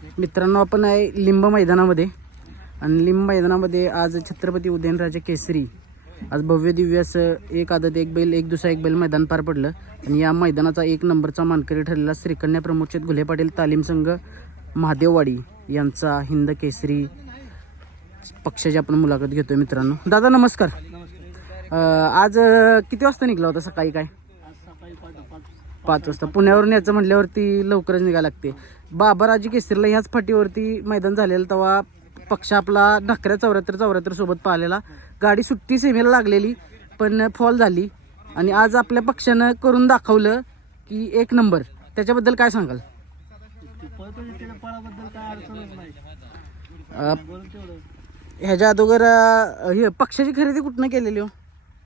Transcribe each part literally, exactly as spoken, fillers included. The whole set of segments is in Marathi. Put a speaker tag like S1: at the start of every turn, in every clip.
S1: मित्रांनो, आपण आहे लिंब मैदानामध्ये आणि लिंब मैदानामध्ये आज छत्रपती उदयनराजे केसरी आज भव्य दिव्य असं एक आदत एक बैल एक दुसरा एक बैल मैदान पार पडलं आणि या मैदानाचा एक नंबरचा मानकरी ठरलेला श्रीकन्या प्रमोदचंद घुले पाटील तालीम संघ महादेववाडी यांचा हिंद केसरी पक्षाची आपण मुलाखत घेतोय. मित्रांनो, दादा नमस्कार. आज किती वाजता निघला होता? सकाळी काय पाच वाजता. पुण्यावरून यायचं म्हटल्यावरती लवकरच निघायला लागते. बाबाराजी केसरीला ह्याच फाटीवरती मैदान झालेलं तेव्हा पक्ष आपला ढकऱ्या चौऱ्याहत्तर चौऱ्याहत्तर सोबत पाहिलेला. गाडी सुट्टी सेमीला लागलेली पण फॉल झाली आणि आज आपल्या पक्षानं करून दाखवलं की एक नंबर. त्याच्याबद्दल काय सांगाल? ह्याच्या अगोदर हे पक्षाची खरेदी कुठनं केलेली हो?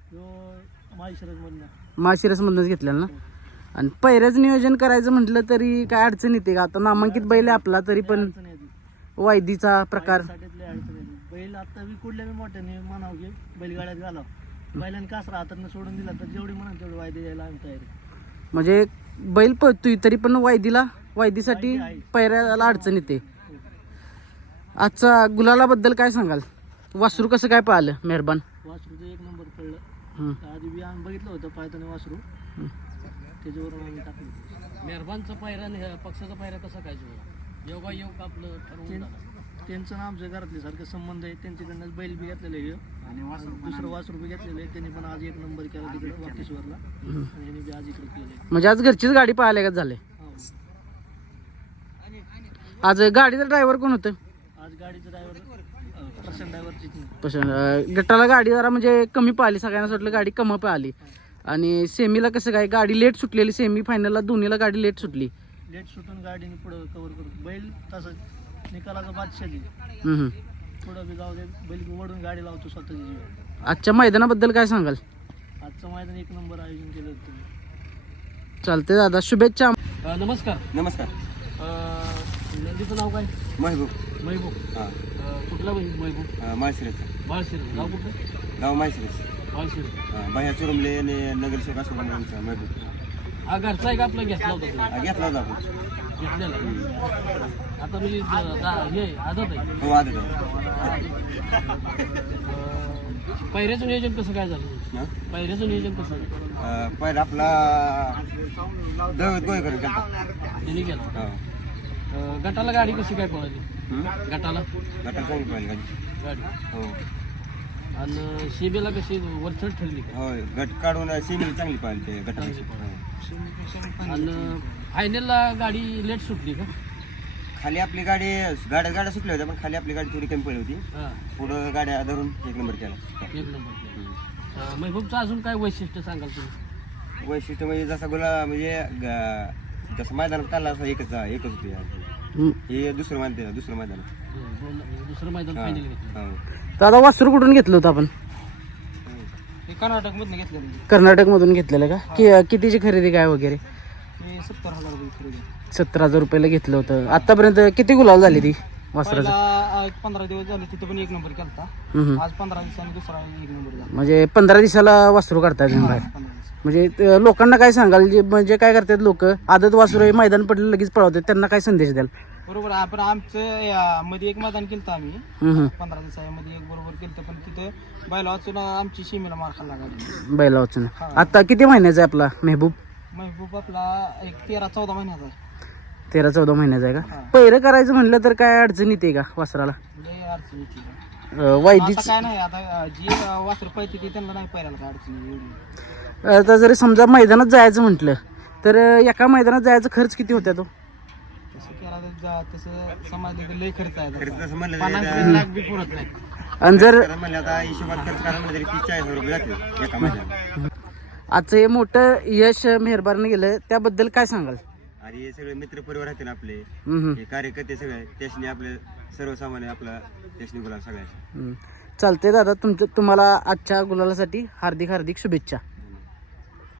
S1: माळशिरसमधूनच घेतलेलं ना. आणि पहिल्याच नियोजन करायचं म्हटलं तरी काय अडचण येते का? आता नामांकित बैल आहे आपला तरी पण वायदीचा प्रकार
S2: बैल आता विकुडल्या मोठ्याने म्हणाव घे बैलगाड्यात घालाव बैलांनी कास राहतात सोडून दिला तर जेवढी म्हणा तेवढी वायदी द्यायला आम्ही तयारी.
S1: म्हणजे बैल पळतोय तरी पण वायदीला वायदीसाठी पैऱ्याला अडचण येते. आजचा गुलालाबद्दल काय सांगाल? वासरू कसं काय पाहिलं? मेहरबान
S2: वासरूचं एक नंबर पडलं. आधी बी आम्ही बघितलं होतं पायताने वासरू, त्याच्यावरून आम्ही टाकलं.
S3: मेहरबानचा पायरा आणि पक्षाचा पायरा कसा काय जुळला? योगा योग आपलं ठरवून
S2: त्यांचं ना आमच्या घरातले सारखे संबंध आहे. त्यांच्याकडनं बैल बी घेतलेलं आहे आणि दुसरं वासरू बी घेतलेलं आहे. त्यांनी पण आज एक नंबर केला तिकडे वाकेश्वरला आणि यांनी बी आज इकडे केलं.
S1: म्हणजे आज घरचीच गाडी पाहायला का झाले? आज गाडीचा ड्रायव्हर कोण होतं?
S2: आज गाडीचं ड्रायव्हर प्रशांत ड्रायव्हरची
S1: प्रशांत. गटाला गाडी जरा म्हणजे कमी पाहिली, सगळ्यांना वाटलं गाडी कमी पाहिली. आणि सेमीला कसं काय गाडी लेट सुटलेली? सेमी फायनलला दोन्हीला गाडी लेट सुटली.
S2: लेट सुटून गाडीने पुढं कव्हर करून बैल तसं निकालाचा बादशाही पुढं बी जाऊ दे बैल वडून गाडी लावतो स्वतःची जीव.
S1: आजच्या मैदानाबद्दल काय सांगाल?
S2: आजचं मैदान एक नंबर आयोजन केलं होतं तुम्ही.
S1: चालते दादा, शुभेच्छा.
S3: नमस्कार.
S4: नमस्कार.
S3: नंदीचं नाव काय?
S4: महबूब.
S3: महबूब.
S4: हां.
S3: कुठला महबूब?
S4: माळशिरसचा.
S3: माळशिरस. गाव कुठलं?
S4: गाव माळशिरस.
S3: माळशिरस.
S4: हां. बाह्या चुरमले आणि नगरसेवक असो आमचा महबूब.
S3: हा घरचा आहे का आपला घेतला होता तुम्ही?
S4: हा, घेतला होता आपण.
S3: घेतलेला आहे. आता म्हणजे द- दा- हे आदत आहे.
S4: हो, आदत आहे.
S3: पैऱ्याचं नियोजन कसं काय झालं?
S4: हां.
S3: पैऱ्याचं नियोजन कसं झालं?
S4: अं, पहिला आपला दळवत गोय करून गेला.
S3: त्यांनी केलं.
S4: हो.
S3: अं, गटाला गाडी कशी काय पळाली?
S4: हं?
S3: गटाला
S4: गटाला चांगली पाहिली गाडी.
S3: गाडी
S4: हो.
S3: आणि शिबेला कशी वरचढ ठरली का?
S4: होय, गट काढून सिमिल चांगली पाहिली ते
S3: चांगली
S4: गटाला.
S3: पळाली. आणि फायनलला गाडी लेट सुटली का?
S4: खाली आपली गाडी गाड्या गाड्या सुटल्या होत्या पण खाली आपली गाडी थोडी कमी पडली होती.
S3: हां,
S4: पुढं गाड्या धरून एक नंबर केला.
S3: एक नंबर केला. अं, महबूबचं अजून काय वैशिष्ट्य सांगाल तुम्ही?
S4: वैशिष्ट्य म्हणजे जसा गुला म्हणजे ग- जसं मैदानात काढला असं एकच एकच होती.
S1: हम्म.
S4: हे दुसरं मैदान दुसरं मैदान.
S3: दोन- दोन- दुसरं मैदान
S4: हां.
S3: फायनल घेतलं.
S4: हो.
S1: दादा, वासरू कुठून घेतलं होतं आपण?
S2: हे कर्नाटकमधनं घेतलेलं
S1: कर्नाटक मधून घेतलेलं का? कि- कितीची खरेदी काय वगैरे?
S2: हे सत्तर हजार रुपये खरेदी.
S1: सत्तर हजार रुपयाला घेतलं होतं. आतापर्यंत किती गुलाल झाली ती वासराचं?
S2: पहिला एक पंधरा दिवस झाले तिथे पण एक नंबर केला.
S1: हम्म.
S2: आज पंधरा दिवसांनी दुसरा एक नंबर झाला.
S1: म्हणजे पंधरा दिवसाला वासरू काढतात बाहेर.
S2: पंधरा दिवस.
S1: म्हणजे ते लोकांना काय सांगाल? जे म्हणजे काय करतात लोक, आदत वासरू हे मैदान पडलं लगेच पळवतात, त्यांना काय संदेश द्याल?
S2: बरोबर. आपण आमचं या मध्ये एक मैदान केलं आम्ही
S1: हम्म.
S2: पंधरा दिवसामध्ये एक बरोबर केलं पण तिथे बैला वाचून आमची सीमेला मार खाल्ला गाडी.
S1: बैला वाचून. आता किती महिन्याचा आहे आपला महबूब?
S2: महबूब आपला एक तेरा चौदा महिन्याचा आहे.
S1: तेरा चौदा महिन्याचा आहे का?
S2: हा.
S1: पहिरं करायचं म्हणलं तर काय अडचण येते का वासराला?
S2: लय अडचण येते.
S1: अं, वायदीच
S2: आता काय नाही, आता जी वासर पाहिजे ती त्यांना नाही पाहिला काय अडचण आहे एवढी.
S1: आता जरी समजा मैदानात जायचं म्हटलं तर एका मैदानात जायचा खर्च किती होता तो?
S2: तसं केला तर जा- तसं समाज लय खर्च आहे
S4: खर्च
S2: त्याचा.
S4: तसं म्हणलं
S2: पन्नास
S4: तरी
S2: लाख बी पुरत नाही.
S1: आणि जर
S4: आता म्हणलं आता हिशोबात खर्च करायला म्हणलं तरी तीस चाळीस हजार रुपये जाते एका महिन्यात.
S1: आजचं हे मोठं यश मेहरबानने गेलं त्याबद्दल काय सांगाल?
S4: आणि हे सगळे मित्र परिवार आहेत ना आपले,
S1: हम्म.
S4: हे कार्यकर्ते सगळे त्याशनी आपले सर्वसामान्य आपला त्याशनी गुलाल सगळ्याचे.
S1: हम्म. चालतंय दादा, तुमचं तुम्हाला आजच्या गुलालासाठी हार्दिक हार्दिक शुभेच्छा.